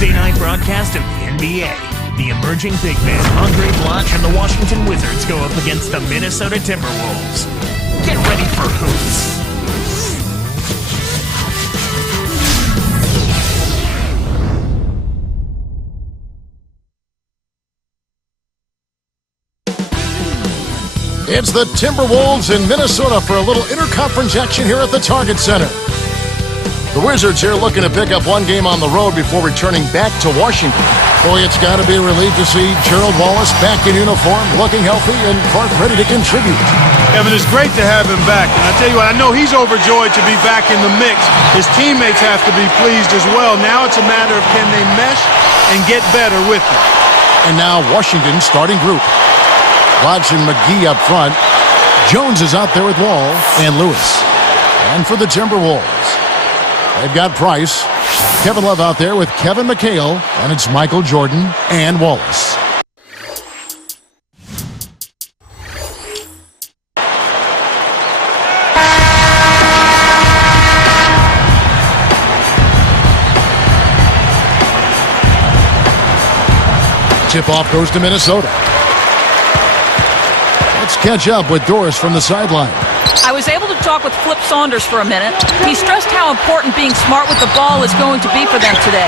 Thursday night broadcast of the NBA. The emerging big man Andre Blatche and the Washington Wizards go up against the Minnesota Timberwolves. Get ready for hoops. It's the Timberwolves in Minnesota for a little interconference action here at the Target Center. The Wizards here looking to pick up one game on the road before returning back to Washington. Boy, it's got to be a relief to see Gerald Wallace back in uniform, looking healthy, and Clark ready to contribute. Kevin, it's great to have him back. And I tell you what, I know he's overjoyed to be back in the mix. His teammates have to be pleased as well. Now it's a matter of can they mesh and get better with him. And now Washington's starting group. Blatche and McGee up front. Jones is out there with Wall and Lewis. And for the Timberwolves, they've got Price, Kevin Love out there with Kevin McHale, and it's Michael Jordan and Wallace. Tip-off goes to Minnesota. Let's catch up with Doris from the sideline. I was able to talk with Flip Saunders for a minute. He stressed how important being smart with the ball is going to be for them today.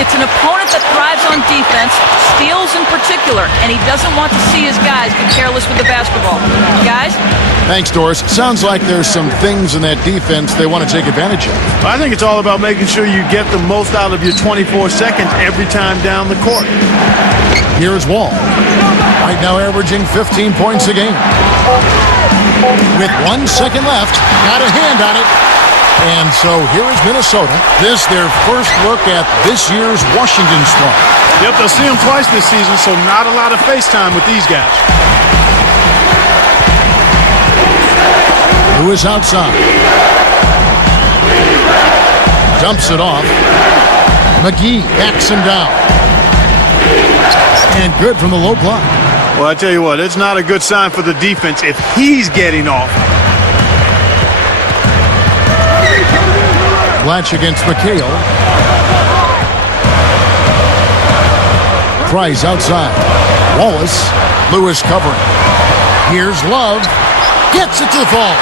It's an opponent that thrives on defense, steals in particular, and he doesn't want to see his guys get careless with the basketball. Guys? Thanks, Doris. Sounds like there's some things in that defense they want to take advantage of. I think it's all about making sure you get the most out of your 24 seconds every time down the court. Here's Wall. Right now averaging 15 points a game. With 1 second left, got a hand on it. And so here is Minnesota. This their first look at this year's Washington squad. Yep, they'll see them twice this season, so not a lot of face time with these guys. Lewis outside. Dumps it off. McGee backs him down. And good from the low block. Well, I tell you what, it's not a good sign for the defense if he's getting off. Blatche against McHale. Price outside. Wallace. Lewis covering. Here's Love. Gets it to the fall.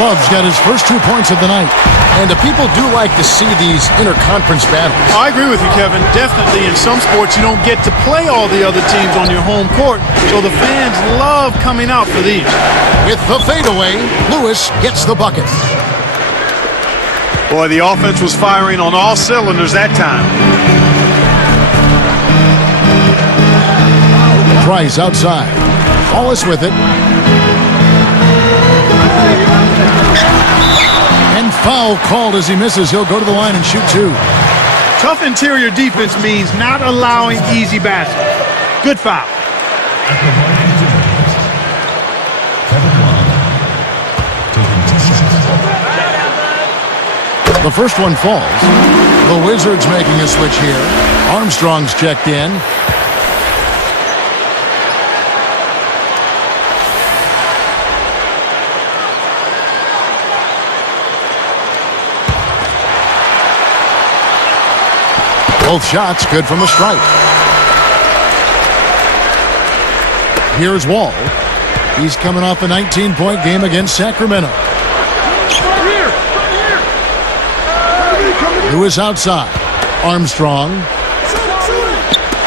Love's got his first 2 points of the night. And the people do like to see these interconference battles. I agree with you, Kevin. Definitely in some sports you don't get to play all the other teams on your home court, so the fans love coming out for these. With the fadeaway, Lewis gets the bucket. Boy, the offense was firing on all cylinders that time. Price outside. Wallace with it. And foul called as he misses. He'll go to the line and shoot two. Tough interior defense means not allowing easy baskets. Good foul. The first one falls. The Wizards making a switch here. Armstrong's checked in. Both shots good from the stripe. Here's Wall. He's coming off a 19-point game against Sacramento. Lewis outside. Armstrong.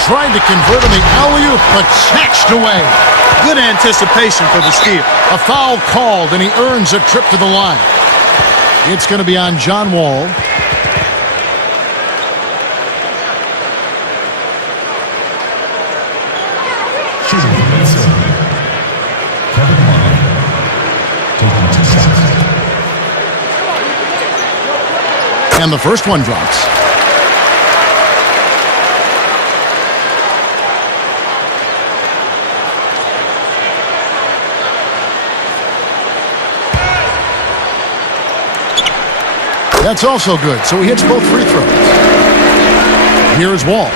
Trying to convert on the alley-oop, but snatched away. Good anticipation for the steal. A foul called, and he earns a trip to the line. It's going to be on John Wall. And the first one drops. That's also good, so he hits both free throws. Here's Wall.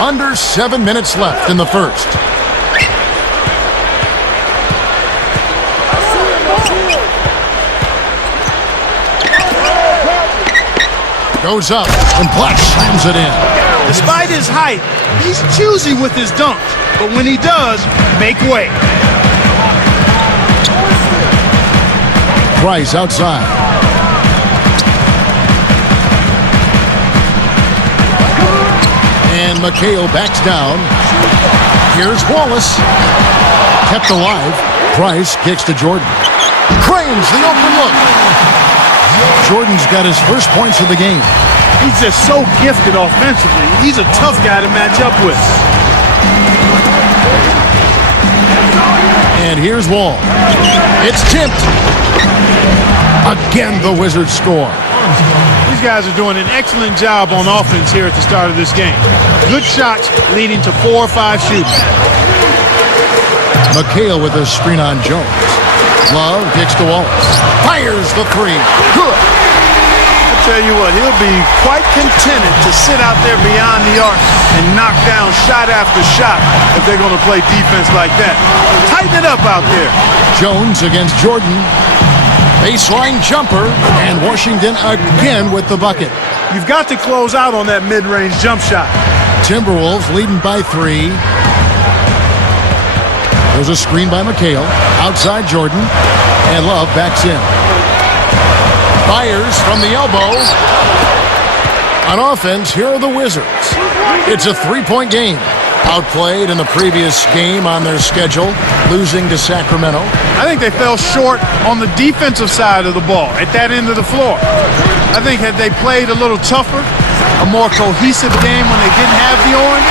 Under 7 minutes left in the first. Goes up, and Black slams it in. Despite his height, he's choosy with his dunks. But when he does, make way. Price outside. And McHale backs down. Here's Wallace. Kept alive. Price kicks to Jordan. Cranes the open look. Jordan's got his first points of the game. He's just so gifted offensively. He's a tough guy to match up with. And here's Wall. It's tipped. Again, the Wizards score. These guys are doing an excellent job on offense here at the start of this game. Good shots leading to 4 or 5 shooting. McHale with a screen on Jones. Love kicks to Wallace. Fires the three. Good. I'll tell you what, he'll be quite contented to sit out there beyond the arc and knock down shot after shot if they're going to play defense like that. Tighten it up out there. Jones against Jordan. Baseline jumper, and Washington again with the bucket. You've got to close out on that mid-range jump shot. Timberwolves leading by 3. There's a screen by McHale. Outside Jordan. And Love backs in. Fires from the elbow. On offense, here are the Wizards. It's a 3-point game. Outplayed in the previous game on their schedule, losing to Sacramento. I think they fell short on the defensive side of the ball, at that end of the floor. I think had they played a little tougher, a more cohesive game when they didn't have the orange,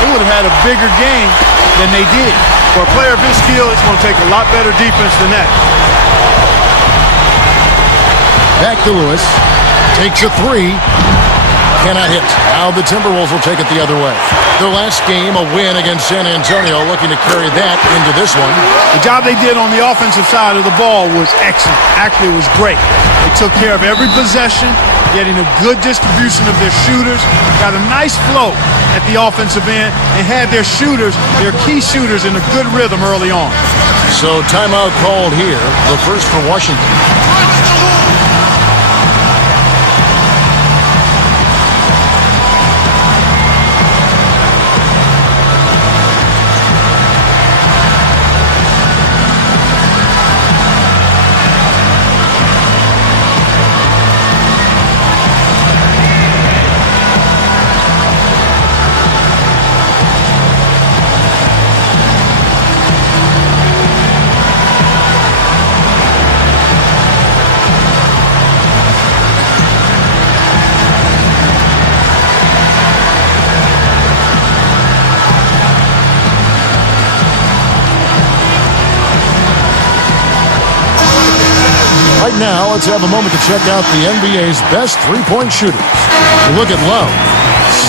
they would have had a bigger game than they did. For a player of his skill, it's going to take a lot better defense than that. Back to Lewis. Takes a 3. Cannot hit. Now the Timberwolves will take it the other way. Their last game, a win against San Antonio, looking to carry that into this one. The job they did on the offensive side of the ball was excellent. Actually, it was great. They took care of every possession, getting a good distribution of their shooters, got a nice flow at the offensive end, and had their shooters, their key shooters, in a good rhythm early on. So timeout called here, the first for Washington. Right now, let's have a moment to check out the NBA's best three-point shooters. Look at Love,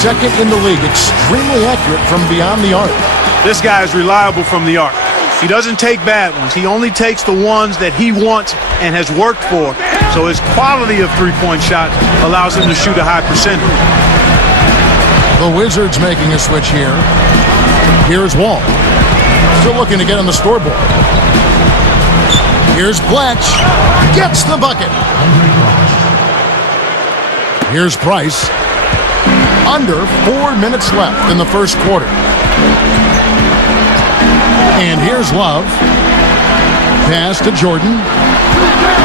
second in the league, extremely accurate from beyond the arc. This guy is reliable from the arc. He doesn't take bad ones. He only takes the ones that he wants and has worked for. So his quality of three-point shots allows him to shoot a high percentage. The Wizards making a switch here. Here's Wall. Still looking to get on the scoreboard. Here's Blatch. Gets the bucket. Here's Price. Under 4 minutes left in the first quarter. And here's Love. Pass to Jordan.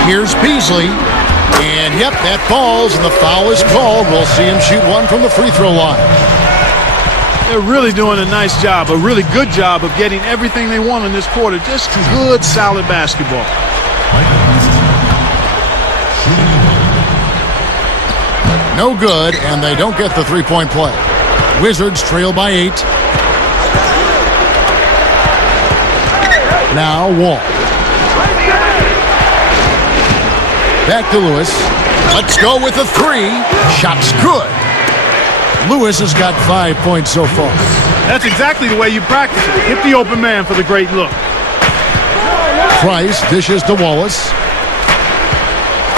Here's Beasley. And yep, that falls, and the foul is called. We'll see him shoot one from the free throw line. They're really doing a nice job, a really good job of getting everything they want in this quarter. Just good, solid basketball. No good, and they don't get the three-point play. Wizards trail by 8. Now Wall. Back to Lewis. Let's go with a 3. Shot's good. Lewis has got 5 points so far. That's exactly the way you practice it. Hit the open man for the great look. Price dishes to Wallace.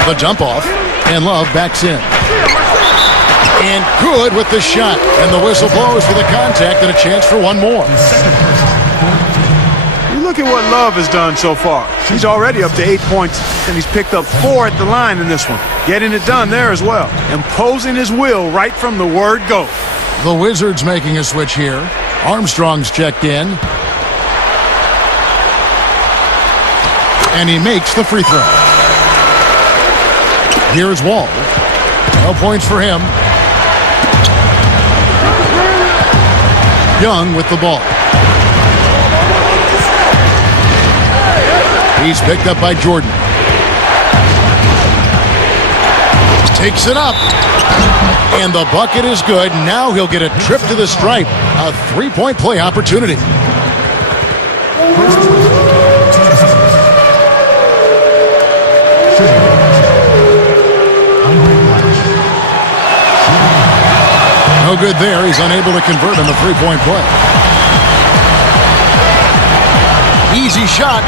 The dump off, and Love backs in. And good with the shot. And the whistle blows for the contact and a chance for one more. You look at what Love has done so far. He's already up to 8 points, and he's picked up 4 at the line in this one. Getting it done there as well. Imposing his will right from the word go. The Wizards making a switch here. Armstrong's checked in. And he makes the free throw. Here's Wall. No points for him. Young with the ball. He's picked up by Jordan. Takes it up. And the bucket is good. Now he'll get a trip to the stripe. A three-point play opportunity. No good there. He's unable to convert on the three-point play. Easy shot.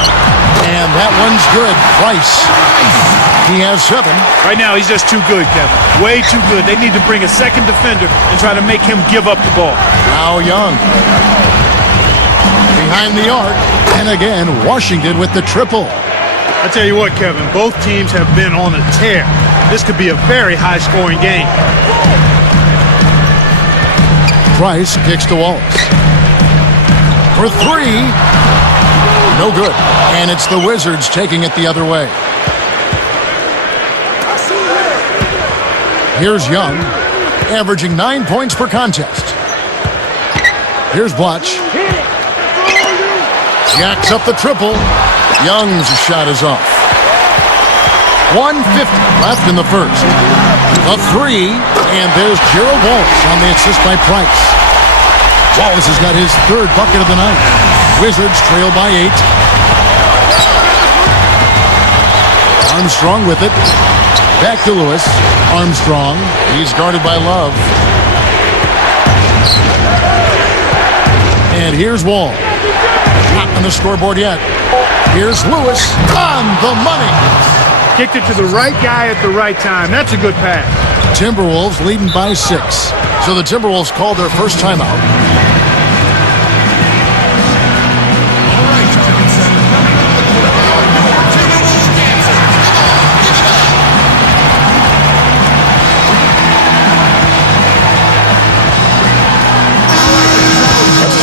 And that one's good. Price. He has 7. Right now, he's just too good, Kevin. Way too good. They need to bring a second defender and try to make him give up the ball. Now Young. Behind the arc. And again, Washington with the triple. I tell you what, Kevin, both teams have been on a tear. This could be a very high-scoring game. Price kicks to Wallace. For 3. No good. And it's the Wizards taking it the other way. Here's Young, averaging 9 points per contest. Here's Bloch. Jacks up the triple. Young's shot is off. 1:50 left in the first. A 3, and there's Gerald Wallace on the assist by Price. Wallace has got his 3rd bucket of the night. Wizards trail by 8. Armstrong with it. Back to Lewis. Armstrong. He's guarded by Love. And here's Wall. Not on the scoreboard yet. Here's Lewis on the money. Kicked it to the right guy at the right time. That's a good pass. Timberwolves leading by 6. So the Timberwolves called their first timeout.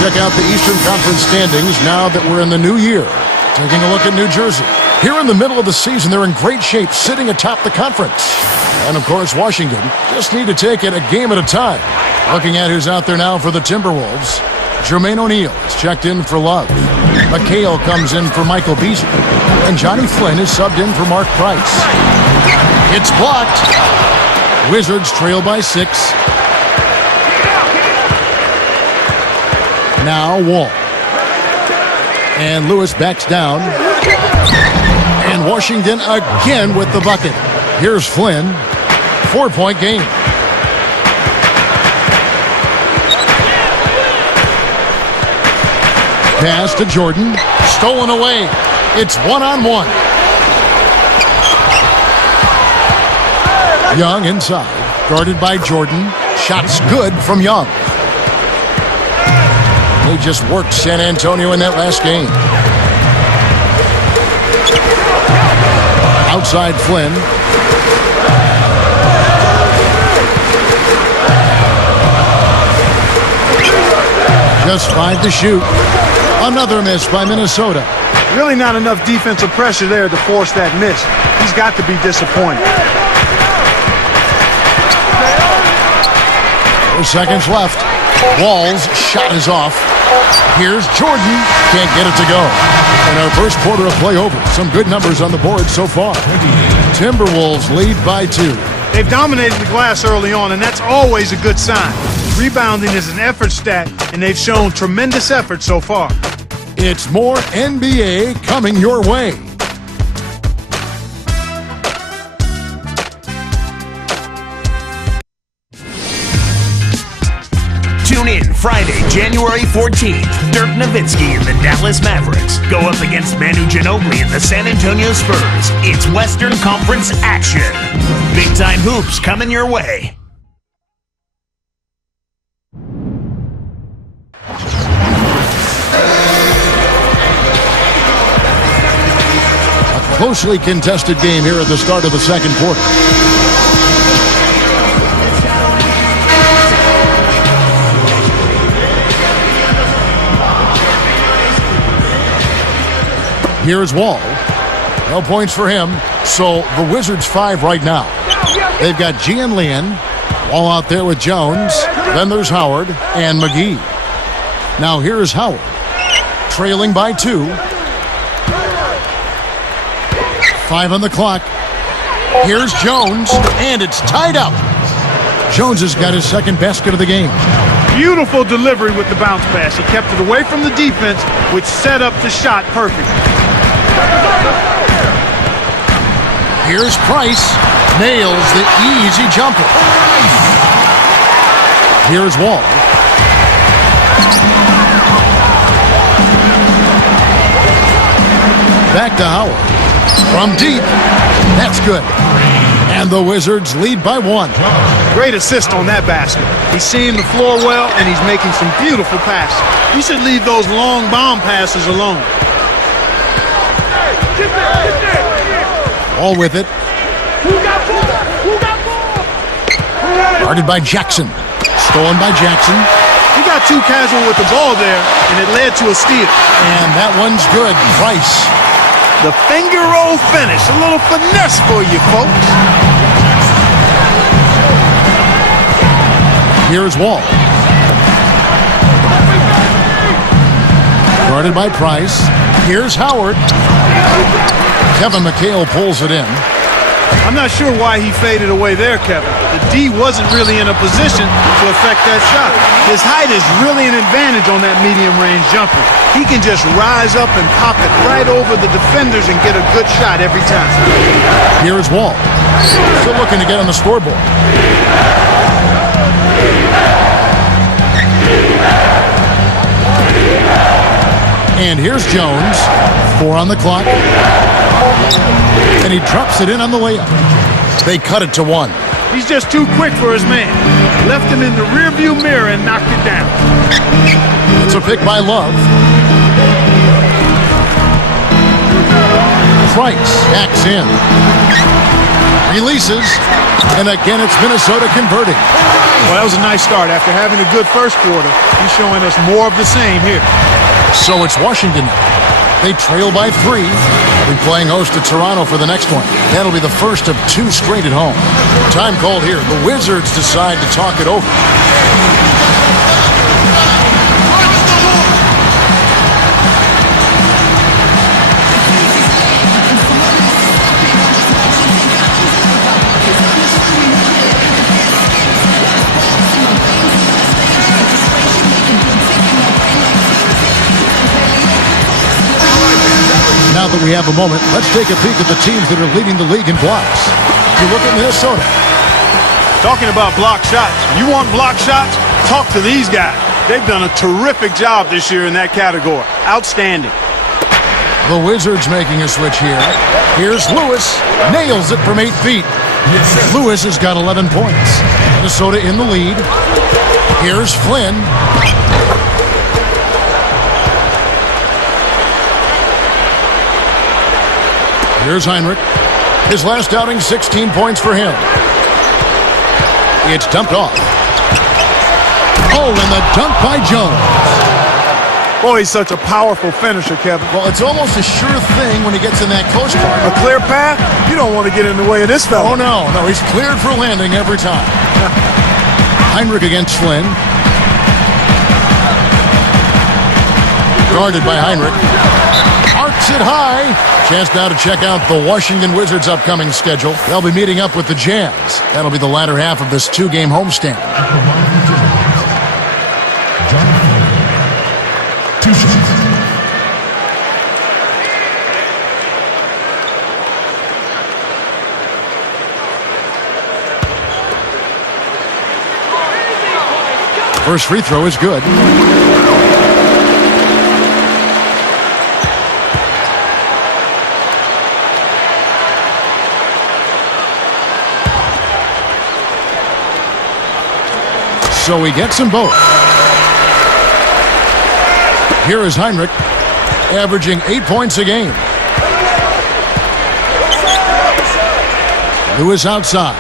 Check out the Eastern Conference standings now that we're in the new year. Taking a look at New Jersey. Here in the middle of the season, they're in great shape, sitting atop the conference. And, of course, Washington just need to take it a game at a time. Looking at who's out there now for the Timberwolves. Jermaine O'Neal is checked in for Love. McHale comes in for Michael Beasley. And Johnny Flynn is subbed in for Mark Price. It's blocked. Wizards trail by 6. Now Wall. And Lewis backs down. And Washington again with the bucket. Here's Flynn. 4-point game. Pass to Jordan. Stolen away. It's 1-on-1. Young inside. Guarded by Jordan. Shots good from Young. They just worked San Antonio in that last game. Outside Flynn. Just 5 to shoot. Another miss by Minnesota. Really not enough defensive pressure there to force that miss. He's got to be disappointed. 4 seconds left. Wall's shot is off. Here's Jordan. Can't get it to go. And our first quarter of play over. Some good numbers on the board so far. Timberwolves lead by 2. They've dominated the glass early on, and that's always a good sign. Rebounding is an effort stat, and they've shown tremendous effort so far. It's more NBA coming your way. Tune in Friday, January 14th. Dirk Nowitzki and the Dallas Mavericks go up against Manu Ginobili and the San Antonio Spurs. It's Western Conference action. Big-time hoops coming your way. closely contested game here at the start of the second quarter. Here's Wall. No points for him, so the Wizards 5 right now. They've got Gian Lian, Wall out there with Jones. Then there's Howard and McGee. Now here's Howard, trailing by 2. 5 on the clock. Here's Jones, and it's tied up. Jones has got his second basket of the game. Beautiful delivery with the bounce pass. He kept it away from the defense, which set up the shot perfectly. Here's Price. Nails the easy jumper. Here's Wall. Back to Howard. From deep. That's good. And the Wizards lead by 1. Great assist on that basket. He's seeing the floor well, and he's making some beautiful passes. He should leave those long bomb passes alone. All with it. Guarded by Jackson. Stolen by Jackson. He got too casual with the ball there, and it led to a steal. And that one's good. Price. The finger roll finish. A little finesse for you, folks. Here's Wall. Guarded by Price. Here's Howard. Kevin McHale pulls it in. I'm not sure why he faded away there, Kevin. The D wasn't really in a position to affect that shot. His height is really an advantage on that medium-range jumper. He can just rise up and pop it right over the defenders and get a good shot every time. Here's Wall. Still looking to get on the scoreboard. And here's Jones. 4 on the clock. And he drops it in on the layup. They cut it to 1. He's just too quick for his man. Left him in the rearview mirror and knocked it down. It's a pick by Love. Price backs in. Releases. And again, it's Minnesota converting. Well, that was a nice start. After having a good first quarter, he's showing us more of the same here. So it's Washington. They trail by 3. They'll be playing host to Toronto for the next one. That'll be the first of 2 straight at home. Time called here. The Wizards decide to talk it over. Now that we have a moment, let's take a peek at the teams that are leading the league in blocks. You look at Minnesota. Talking about block shots. You want block shots? Talk to these guys. They've done a terrific job this year in that category. Outstanding. The Wizards making a switch here. Here's Lewis. Nails it from 8 feet. Lewis has got 11 points. Minnesota in the lead. Here's Flynn. Here's Heinrich. His last outing, 16 points for him. It's dumped off. Oh, and the dunk by Jones. Boy, he's such a powerful finisher, Kevin. Well, it's almost a sure thing when he gets in that close part. A clear path? You don't want to get in the way of this fella. Oh, no. No, he's cleared for landing every time. Heinrich against Flynn. Guarded by Heinrich. Arcs it high. Chance now to check out the Washington Wizards' upcoming schedule. They'll be meeting up with the Jazz. That'll be the latter half of this 2-game homestand. First free throw is good. So he gets them both. Here is Heinrich, averaging 8 points a game. Lewis outside.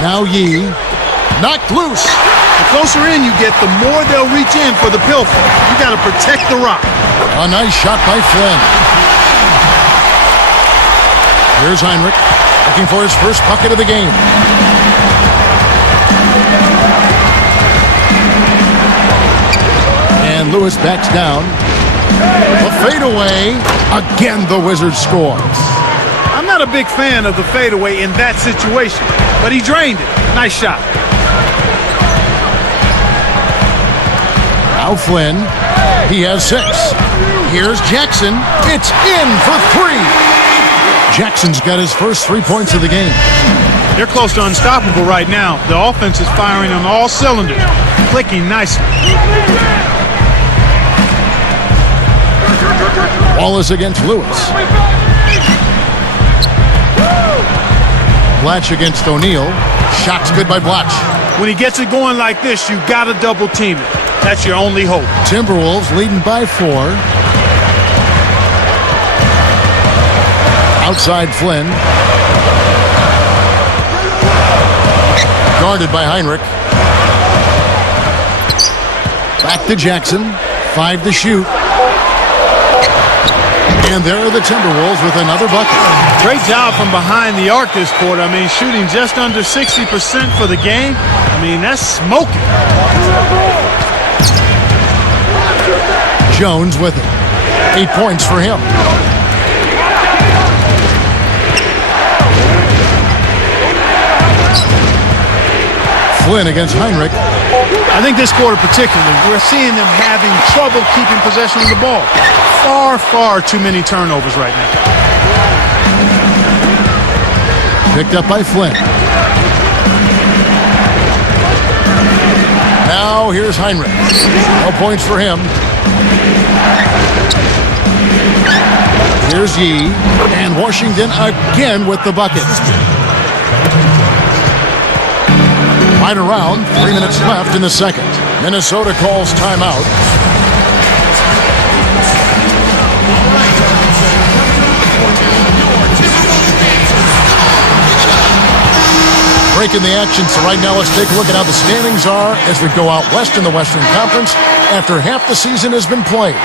Now Yee. Knocked loose. The closer in you get, the more they'll reach in for the pilfer. You got to protect the rock. A nice shot by Flynn. Here's Heinrich, looking for his first bucket of the game. And Lewis backs down. A fadeaway. Again, the Wizards score. I'm not a big fan of the fadeaway in that situation, but he drained it. Nice shot. Now Flynn. He has 6. Here's Jackson. It's in for 3. Jackson's got his first 3 points of the game. They're close to unstoppable right now. The offense is firing on all cylinders, clicking nicely. Wallace against Lewis. Blatch against O'Neal. Shot's good by Blatch. When he gets it going like this, you got to double team it. That's your only hope. Timberwolves leading by 4. Outside Flynn. Guarded by Heinrich. Back to Jackson. 5 to shoot. And there are the Timberwolves with another bucket. Great job from behind the arc this quarter. I mean, shooting just under 60% for the game. I mean, that's smoking. Jones with it. 8 points for him. Flynn against Heinrich. I think this quarter particularly, we're seeing them having trouble keeping possession of the ball. Far, far too many turnovers right now. Picked up by Flynn. Now here's Heinrich. No points for him. Here's Yee. And Washington again with the bucket. Right around, 3 minutes left in the second. Minnesota calls timeout. Breaking the action, so right now let's take a look at how the standings are as we go out west in the Western Conference after half the season has been played.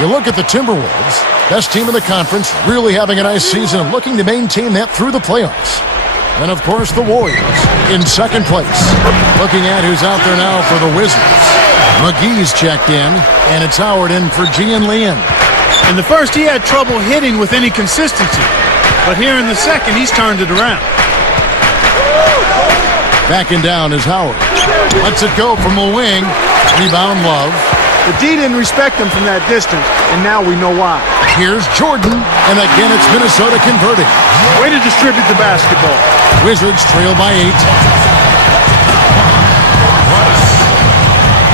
You look at the Timberwolves, best team in the conference, really having a nice season and looking to maintain that through the playoffs. And, of course, the Warriors in second place. Looking at who's out there now for the Wizards. McGee's checked in, and it's Howard in for Gian Leon. In the first, he had trouble hitting with any consistency. But here in the second, he's turned it around. Backing down is Howard. Lets it go from the wing. Rebound Love. The D didn't respect him from that distance, and now we know why. Here's Jordan, and again it's Minnesota converting. Way to distribute the basketball. Wizards trail by 8.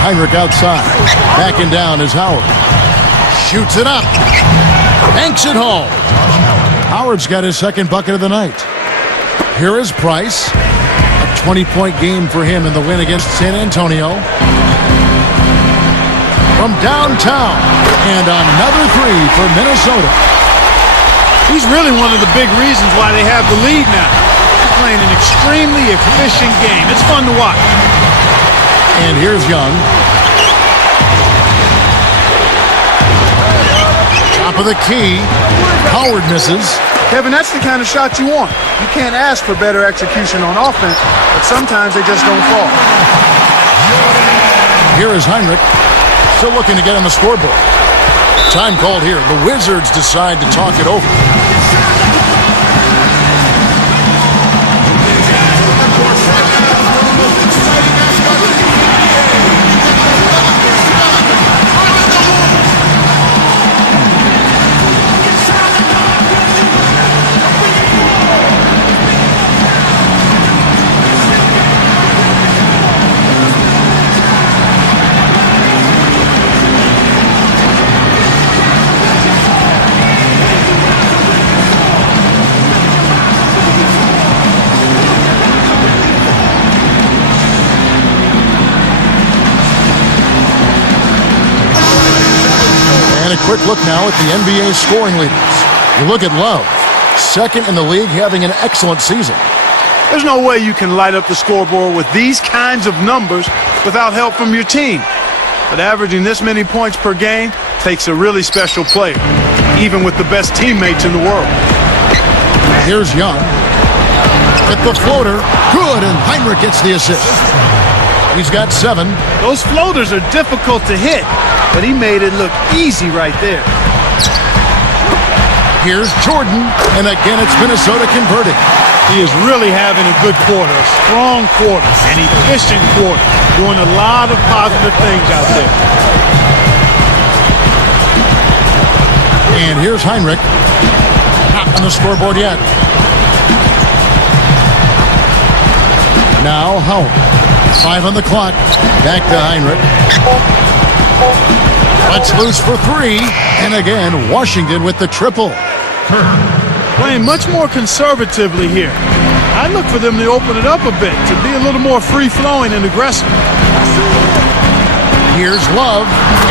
Heinrich outside. Backing down is Howard. Shoots it up. Banks it home. Howard's got his second bucket of the night. Here is Price. A 20-point game for him in the win against San Antonio. From downtown, and another 3 for Minnesota. He's really one of the big reasons why they have the lead now. He's playing an extremely efficient game. It's fun to watch. And here's Young. Top of the key. Howard misses. Kevin, that's the kind of shot you want. You can't ask for better execution on offense, but sometimes they just don't fall. Here is Heinrich. Still looking to get on the scoreboard. Time called here. The Wizards decide to talk it over. Quick look now at the NBA scoring leaders. You look at Love, second in the league, having an excellent season. There's no way you can light up the scoreboard with these kinds of numbers without help from your team. But averaging this many points per game takes a really special player, even with the best teammates in the world. Here's Young. Hit the floater. Good, and Heinrich gets the assist. He's got 7. Those floaters are difficult to hit, but he made it look easy right there. Here's Jordan, and again it's Minnesota converting. He is really having a good quarter, a strong quarter, an efficient quarter, doing a lot of positive things out there. And here's Heinrich. Not on the scoreboard yet. Now Howard. 5 on the clock. Back to Heinrich. Let's loose for 3. And again, Washington with the triple. Playing much more conservatively here. I look for them to open it up a bit, to be a little more free-flowing and aggressive. Here's Love,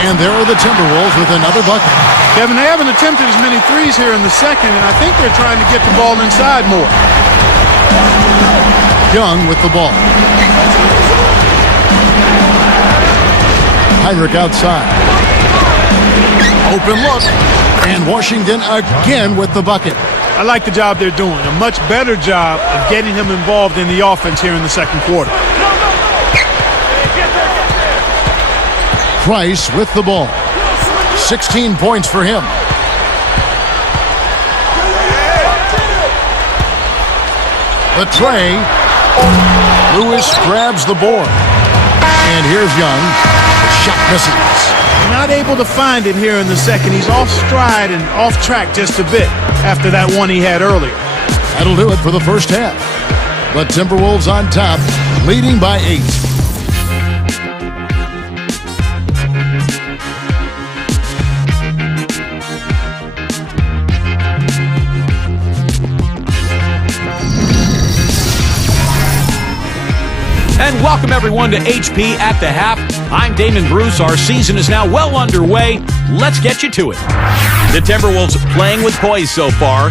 and there are the Timberwolves with another bucket. Kevin, they haven't attempted as many threes here in the second, and I think they're trying to get the ball inside more. Young with the ball. Heinrich outside. Open look. And Washington again with the bucket. I like the job they're doing. A much better job of getting him involved in the offense here in the second quarter. Price with the ball. 16 points for him. The tray. Lewis grabs the board. And here's Young. The shot misses. Not able to find it here in the second. He's off stride and off track just a bit after that one he had earlier. That'll do it for the first half. The Timberwolves on top, leading by 8. And welcome everyone to HP at the Half. I'm Damon Bruce. Our season is now well underway. Let's get you to it. The Timberwolves playing with poise so far.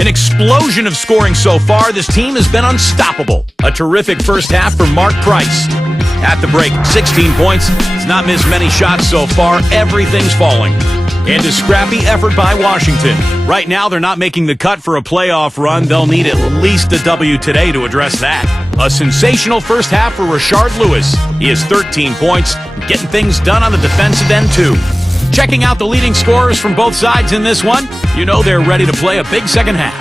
An explosion of scoring so far. This team has been unstoppable. A terrific first half for Mark Price. At the break, 16 points. He's not missed many shots so far. Everything's falling. And a scrappy effort by Washington. Right now, they're not making the cut for a playoff run. They'll need at least a W today to address that. A sensational first half for Rashard Lewis. He has 13 points, getting things done on the defensive end, too. Checking out the leading scorers from both sides in this one, you know they're ready to play a big second half.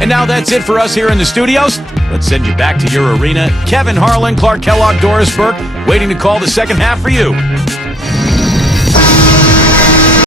And now that's it for us here in the studios. Let's send you back to your arena. Kevin Harlan, Clark Kellogg, Doris Burke, waiting to call the second half for you.